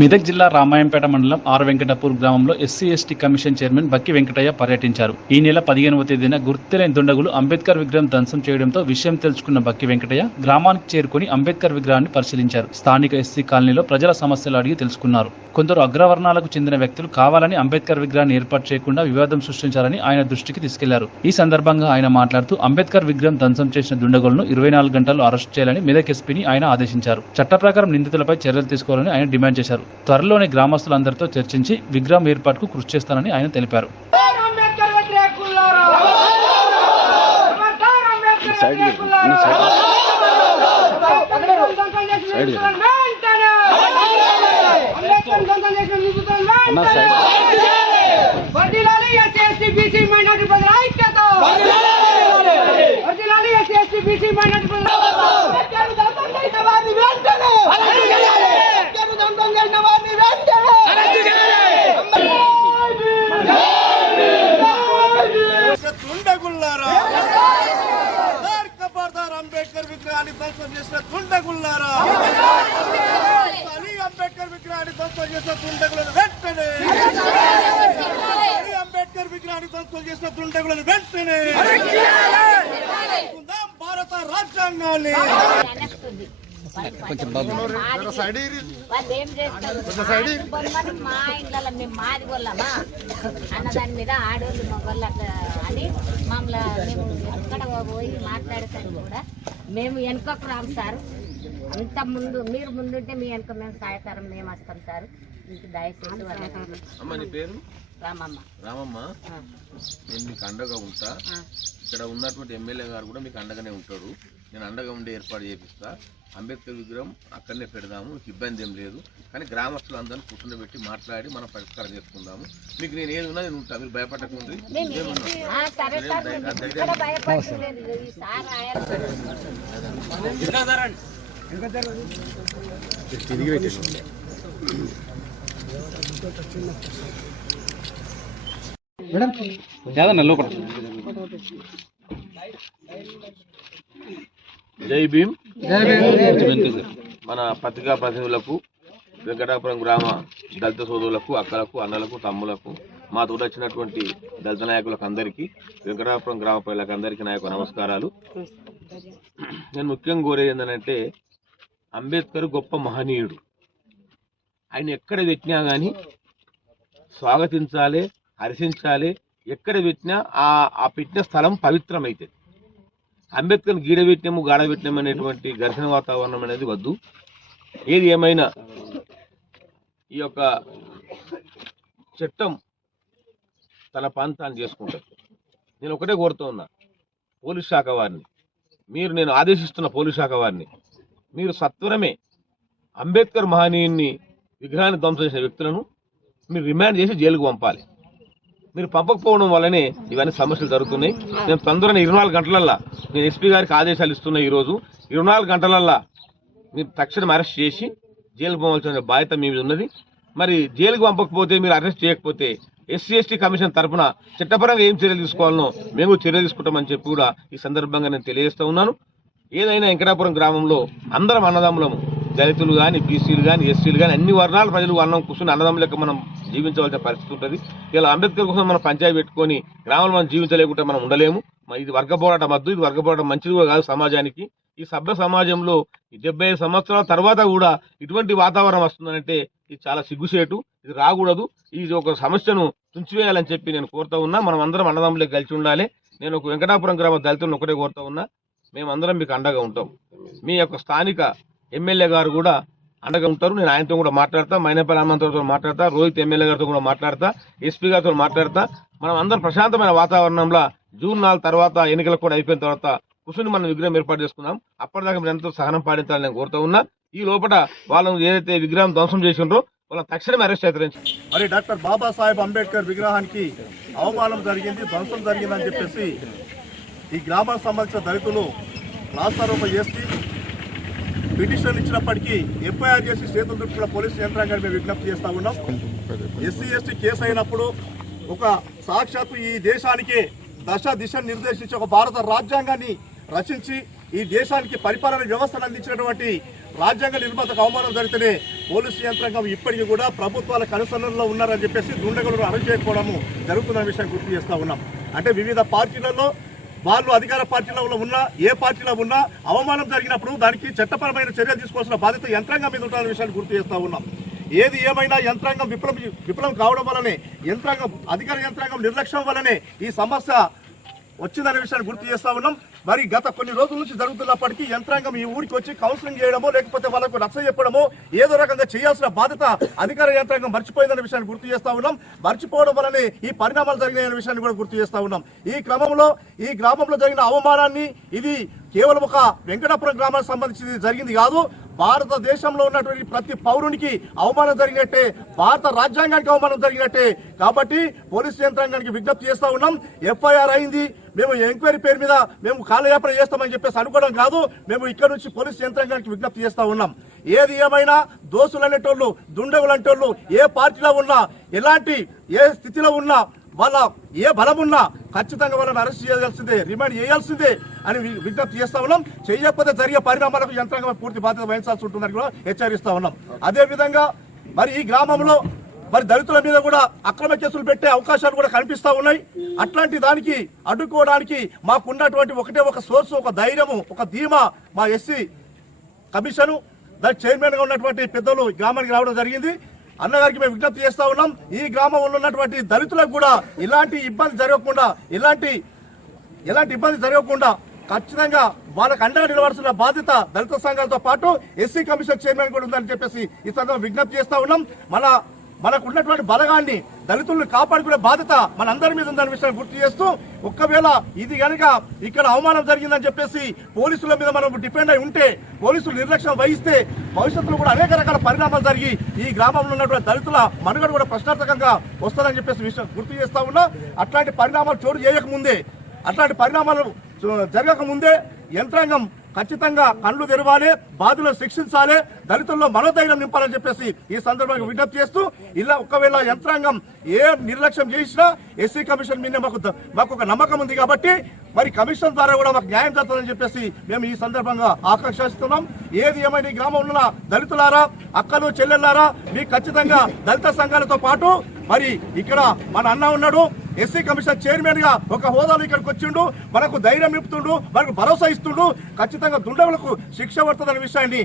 మెదక్ జిల్లా రామాయంపేట మండలం ఆర్ వెంకటాపూర్ గ్రామంలో ఎస్సీ ఎస్టీ కమిషన్ చైర్మన్ బక్కి వెంకటయ్య పర్యటించారు. ఈ నెల 15వ తేదీన గుర్తులేని దుండగులు అంబేద్కర్ విగ్రహం ధ్వంసం చేయడంతో విషయం తెలుసుకున్న బక్కి వెంకటయ్య గ్రామానికి చేరుకుని అంబేద్కర్ విగ్రహాన్ని పరిశీలించారు. స్థానిక ఎస్సీ కాలనీలో ప్రజల సమస్యలు అడిగి తెలుసుకున్నారు. కొందరు అగ్రవర్ణాలకు చెందిన వ్యక్తులు కావాలని అంబేద్కర్ విగ్రహాన్ని ఏర్పాటు చేయకుండా వివాదం సృష్టించారని ఆయన దృష్టికి తీసుకెళ్లారు. ఈ సందర్భంగా ఆయన మాట్లాడుతూ అంబేద్కర్ విగ్రహం ధ్వంసం చేసిన దుండగులను 24 గంటల్లో అరెస్ట్ చేయాలని మెదక్ ఎస్పీని ఆయన ఆదేశించారు. చట్ట ప్రకారం నిందితులపై చర్యలు తీసుకోవాలని ఆయన డిమాండ్ చేశారు. త్వరలోనే గ్రామస్తులందరితో చర్చించి విగ్రహం ఏర్పాటుకు కృషి చేస్తానని ఆయన తెలిపారు. అంబేద్కర్ విగ్రహాన్ని ధ్వంసం చేసిన దుండగుల్లారా, అంబేద్కర్ విగ్రహాన్ని ధ్వంసం చేసిన దుండగులను వెంటనే, అంబేద్కర్ విగ్రహాన్ని ధ్వంసం చేసిన దుండగులను వెంటనే భారత రాజ్యాంగాన్ని వాళ్ళు ఏం చేస్తారు? మా ఇంట్లో మేము మాది వాళ్ళమా అన్నదాని మీద ఆడవాళ్ళు మగవాళ్ళు అని మమ్మల్ని మేము ఎక్కడ పోయి మాట్లాడతాను కూడా మేము వెనుకకు రాము సార్. అంత ముందు మీరు ముందుంటే మీ వెనుక మేము సహాయకారం మేము వస్తాం సార్. మీకు దయచేసి రామమ్మ నేను మీకు అండగా ఉంటా. ఇక్కడ ఉన్నటువంటి ఎమ్మెల్యే గారు కూడా మీకు అండగానే ఉంటాడు. నేను అండగా ఉండే ఏర్పాటు చేపిస్తా. అంబేద్కర్ విగ్రహం అక్కడనే పెడదాము, మీకు ఇబ్బంది ఏం లేదు. కానీ గ్రామస్తులందరినీ కూర్చుండబెట్టి మాట్లాడి మనం పరిష్కారం చేసుకుందాము. మీకు నేను ఏది ఉన్నా నేను ఉంటా, మీరు భయపడకుండా. జై భీమ్. మన పత్రికా ప్రతినిధులకు, వెంకటాపురం గ్రామ దళిత సోదరులకు, అక్కలకు, అన్నలకు, తమ్ములకు, మా తోడు వచ్చినటువంటి దళిత నాయకులకు అందరికీ, వెంకటాపురం గ్రామ ప్రజలకు అందరికీ నా యొక్క నమస్కారాలు. నేను ముఖ్యంగా కోరేది ఏంటంటే, అంబేద్కర్ గొప్ప మహనీయుడు. ఆయన ఎక్కడ పెట్టినా కానీ స్వాగతించాలి, హర్షించాలి. ఎక్కడ పెట్టినా ఆ పెట్టిన స్థలం పవిత్రమైతుంది. అంబేద్కర్ గీడబెట్టినాము, గాడబెట్టినాము అనేటువంటి ఘర్షణ వాతావరణం అనేది వద్దు. ఏది ఏమైనా ఈ యొక్క చట్టం తన ప్రాంతాన్ని చేసుకుంటారు. నేను ఒకటే కోరుతూ ఉన్నా పోలీస్ శాఖ వారిని, నేను ఆదేశిస్తున్న పోలీస్ శాఖ వారిని, మీరు సత్వరమే అంబేద్కర్ మహనీయుని విగ్రహాన్ని ధ్వంసం చేసిన వ్యక్తులను మీరు రిమాండ్ చేసి జైలుకు పంపాలి. మీరు పంపకపోవడం వల్లనే ఇవన్నీ సమస్యలు జరుగుతున్నాయి. నేను తొందరగా 24 గంటలల్లా నేను ఎస్పీ గారికి ఆదేశాలు ఇస్తున్నా. ఈరోజు 24 గంటలల్లా మీరు తక్షణం అరెస్ట్ చేసి జైలుకు పంపాల్సిన బాధ్యత మీ మీద ఉన్నది. మరి జైలుకు పంపకపోతే, మీరు అరెస్ట్ చేయకపోతే ఎస్సీ ఎస్టీ కమిషన్ తరఫున చట్టపరంగా ఏం చర్యలు తీసుకోవాలనో మేము చర్యలు తీసుకుంటామని చెప్పి కూడా ఈ సందర్భంగా నేను తెలియజేస్తూ ఉన్నాను. ఏదైనా వెంకటాపురం గ్రామంలో అందరం అన్నదమ్ములము, దళితులు కానీ, బీసీలు కానీ, ఎస్సీలు కానీ, అన్ని వర్ణాల ప్రజలు అన్నం కూర్చుని అన్నదమ్ములకి మనం జీవించవలసిన పరిస్థితి ఉంటుంది. ఇలా అంబేద్కర్ కోసం మనం పంచాయతీ పెట్టుకొని గ్రామంలో మనం జీవించలేకుంటే మనం ఉండలేము. ఇది వర్గ పోరాటం వద్దు. ఇది వర్గ పోరాటం మంచిది కాదు సమాజానికి. ఈ సభ్య సమాజంలో 75 సంవత్సరాల తర్వాత కూడా ఇటువంటి వాతావరణం వస్తుందంటే ఇది చాలా సిగ్గుసేటు. ఇది రాకూడదు. ఇది ఒక సమస్యను తుంచివేయాలని చెప్పి నేను కోరుతూ ఉన్నా. మనం అందరం అన్నదమ్ములకి కలిసి ఉండాలి. నేను ఒక వెంకటాపురం గ్రామ దళితులను ఒకటే కోరుతూ ఉన్నా, మేమందరం మీకు అండగా ఉంటాం. మీ యొక్క స్థానిక ఎమ్మెల్యే గారు కూడా అండగా ఉంటారు. నేను ఆయనతో కూడా మాట్లాడతా, మైనపల్లి హనుమంతరావుతో మాట్లాడతా, రోహిత్ ఎమ్మెల్యే గారితో కూడా మాట్లాడతా, ఎస్పీ గారితో మాట్లాడతా. మనం అందరం ప్రశాంతమైన వాతావరణంలో జూన్ 4 తర్వాత ఎన్నికలు కూడా అయిపోయిన తర్వాత కూర్చుని మనం విగ్రహం ఏర్పాటు చేసుకున్నాం. అప్పటిదాకా మీరు ఎంతో సహనం పాటించాలని నేను కోరుతూ ఉన్నా. ఈ లోపల వాళ్ళను ఏదైతే విగ్రహం ధ్వంసం చేసిండ్రో వాళ్ళని తక్షణమే అరెస్ట్ అవుతారని. మరి డాక్టర్ బాబాసాహెబ్ అంబేద్కర్ విగ్రహానికి అవమానం జరిగింది, ధ్వంసం జరిగిందని చెప్పేసి ఈ గ్రామానికి సంబంధించిన దళితులు రాస్తారోకో చేసి పిటిషన్ ఇచ్చినప్పటికీ ఎఫ్ఐఆర్ చేసి చేతులు దుట్టుకున్న పోలీసు యంత్రాంగాన్ని మేము విజ్ఞప్తి చేస్తా ఉన్నాం. ఎస్సీ ఎస్టీ కేసు అయినప్పుడు ఒక సాక్షాత్తు ఈ దేశానికే దశ దిశ నిర్దేశించి ఒక భారత రాజ్యాంగాన్ని రచించి ఈ దేశానికి పరిపాలన వ్యవస్థను అందించినటువంటి రాజ్యాంగ నిర్మాతకు అవమానం జరిగితేనే పోలీసు యంత్రాంగం ఇప్పటికీ కూడా ప్రభుత్వాల కనుసన్నల్లో ఉన్నారని చెప్పేసి దుండగులను అరెస్ట్ చేయకపోవడము జరుగుతున్న విషయాన్ని గుర్తు చేస్తూ ఉన్నాం. అంటే వివిధ పార్టీలలో వాళ్ళు అధికార పార్టీలో ఉన్నా ఏ పార్టీలో ఉన్నా అవమానం జరిగినప్పుడు దానికి చట్టపరమైన చర్య తీసుకోవాల్సిన బాధ్యత యంత్రాంగం మీద ఉంటున్న విషయాన్ని గుర్తు చేస్తూ ఉన్నాం. ఏది ఏమైనా యంత్రాంగం విఫలం కావడం వల్లనే అధికార యంత్రాంగం నిర్లక్ష్యం వల్లనే ఈ సమస్య వచ్చిందనే విషయాన్ని గుర్తు చేస్తా ఉన్నాం. మరి గత కొన్ని రోజుల నుంచి జరుగుతున్నప్పటికీ యంత్రాంగం ఈ ఊరికి వచ్చి కౌన్సిలింగ్ చేయడమో లేకపోతే వాళ్ళకు నచ్చ చెప్పడమో ఏదో రకంగా చేయాల్సిన బాధ్యత అధికార యంత్రాంగం మర్చిపోయిందనే విషయాన్ని గుర్తు చేస్తా ఉన్నాం. మర్చిపోవడం వల్లనే ఈ పరిణామాలు జరిగినాయనే విషయాన్ని కూడా గుర్తు చేస్తా ఉన్నాం. ఈ క్రమంలో ఈ గ్రామంలో జరిగిన అవమానాన్ని ఇది కేవలం ఒక వెంకటాపురం గ్రామానికి సంబంధించి జరిగింది కాదు. భారతదేశంలో ఉన్నటువంటి ప్రతి పౌరునికి అవమానం జరిగినట్టే, భారత రాజ్యాంగానికి అవమానం జరిగినట్టే. కాబట్టి పోలీసు యంత్రాంగానికి విజ్ఞప్తి చేస్తా ఉన్నాం. ఎఫ్ఐఆర్ అయింది, మేము ఎంక్వైరీ పేరు మీద మేము కాలయాపన చేస్తామని చెప్పేసి అనుకోవడం కాదు. మేము ఇక్కడ నుంచి పోలీసు యంత్రాంగానికి విజ్ఞప్తి చేస్తా ఉన్నాం. ఏది ఏమైనా దోషులు అనేటోళ్ళు, దుండగులు అనేటోళ్ళు ఏ పార్టీలో ఉన్నా, ఏ స్థితిలో ఉన్నా, వాళ్ళ ఏ బలం ఉన్నా ఖచ్చితంగా వాళ్ళని అరెస్ట్ చేయాల్సిందే, రిమాండ్ చేయాల్సిందే అని విజ్ఞప్తి చేస్తా ఉన్నాం. చేయకపోతే జరిగే పరిణామాలకు యంత్రాంగం పూర్తి బాధ్యత వహించాల్సి ఉంటుందని కూడా హెచ్చరిస్తా ఉన్నాం. అదే విధంగా మరి ఈ గ్రామంలో మరి దళితుల మీద కూడా అక్రమ కేసులు పెట్టే అవకాశాలు కూడా కనిపిస్తా ఉన్నాయి. అట్లాంటి దానికి అడ్డుకోవడానికి మాకున్నటువంటి ఒకటే ఒక సోర్సు, ఒక ధైర్యము, ఒక ధీమా మా ఎస్సీ కమిషను దాని చైర్మన్ గా ఉన్నటువంటి పెద్దలు గ్రామానికి రావడం జరిగింది. అన్నగారికి మేము విజ్ఞప్తి చేస్తా ఉన్నాం. ఈ గ్రామంలో ఉన్నటువంటి దళితులకు కూడా ఇలాంటి ఇబ్బంది జరగకుండా ఖచ్చితంగా వాళ్ళకు అండగా నిలవాల్సిన బాధ్యత దళిత సంఘాలతో పాటు ఎస్సీ కమిషన్ చైర్మన్ కూడా ఉందని చెప్పేసి ఈ సందర్భంగా విజ్ఞప్తి చేస్తా ఉన్నాం. మనకు ఉన్నటువంటి బలగాన్ని దళితులను కాపాడుకునే బాధ్యత మనందరి మీద ఉందనే విషయాన్ని గుర్తు చేస్తూ, ఒక్కవేళ ఇది కనుక ఇక్కడ అవమానం జరిగిందని చెప్పేసి పోలీసుల మీద మనం డిపెండ్ అయి ఉంటే, పోలీసులు నిర్లక్ష్యం వహిస్తే భవిష్యత్తులో కూడా అనేక రకాల పరిణామాలు జరిగి ఈ గ్రామంలో ఉన్నటువంటి దళితుల మనుగడ కూడా ప్రశ్నార్థకంగా వస్తుందని చెప్పేసి విషయం గుర్తు చేస్తా ఉన్నా. అట్లాంటి పరిణామాలు చోటు చేయకముందే, అట్లాంటి పరిణామాలు జరగకముందే యంత్రాంగం ఖచ్చితంగా కళ్ళు తెరవాలి, బాధలను శిక్షించాలి, దళితుల్లో మనోధైర్యం నింపాలని చెప్పేసి ఈ సందర్భంగా విజ్ఞప్తి చేస్తూ, ఇలా ఒకవేళ యంత్రాంగం ఏ నిర్లక్ష్యం చేసినా ఎస్సీ కమిషన్ మీద మాకు ఒక నమ్మకం ఉంది కాబట్టి మరి కమిషన్ ద్వారా కూడా మాకు న్యాయం జరుగుతుందని చెప్పేసి మేము ఈ సందర్భంగా ఆకాంక్షిస్తున్నాం. ఏది ఏమైనా ఈ గ్రామంలో ఉన్న దళితులారా, అక్కలు, చెల్లెళ్ళారా, మీకు ఖచ్చితంగా దళిత సంఘాలతో పాటు మరి ఇక్కడ మన అన్న ఉన్నాడు, ఎస్సీ కమిషన్ చైర్మన్ గా ఒక హోదాలో ఇక్కడికి వచ్చిండు, మనకు ధైర్యం నింపుతుండు, మనకు భరోసా ఇస్తుండు. ఖచ్చితంగా దుండగులకు శిక్ష పడుతుందనే విషయాన్ని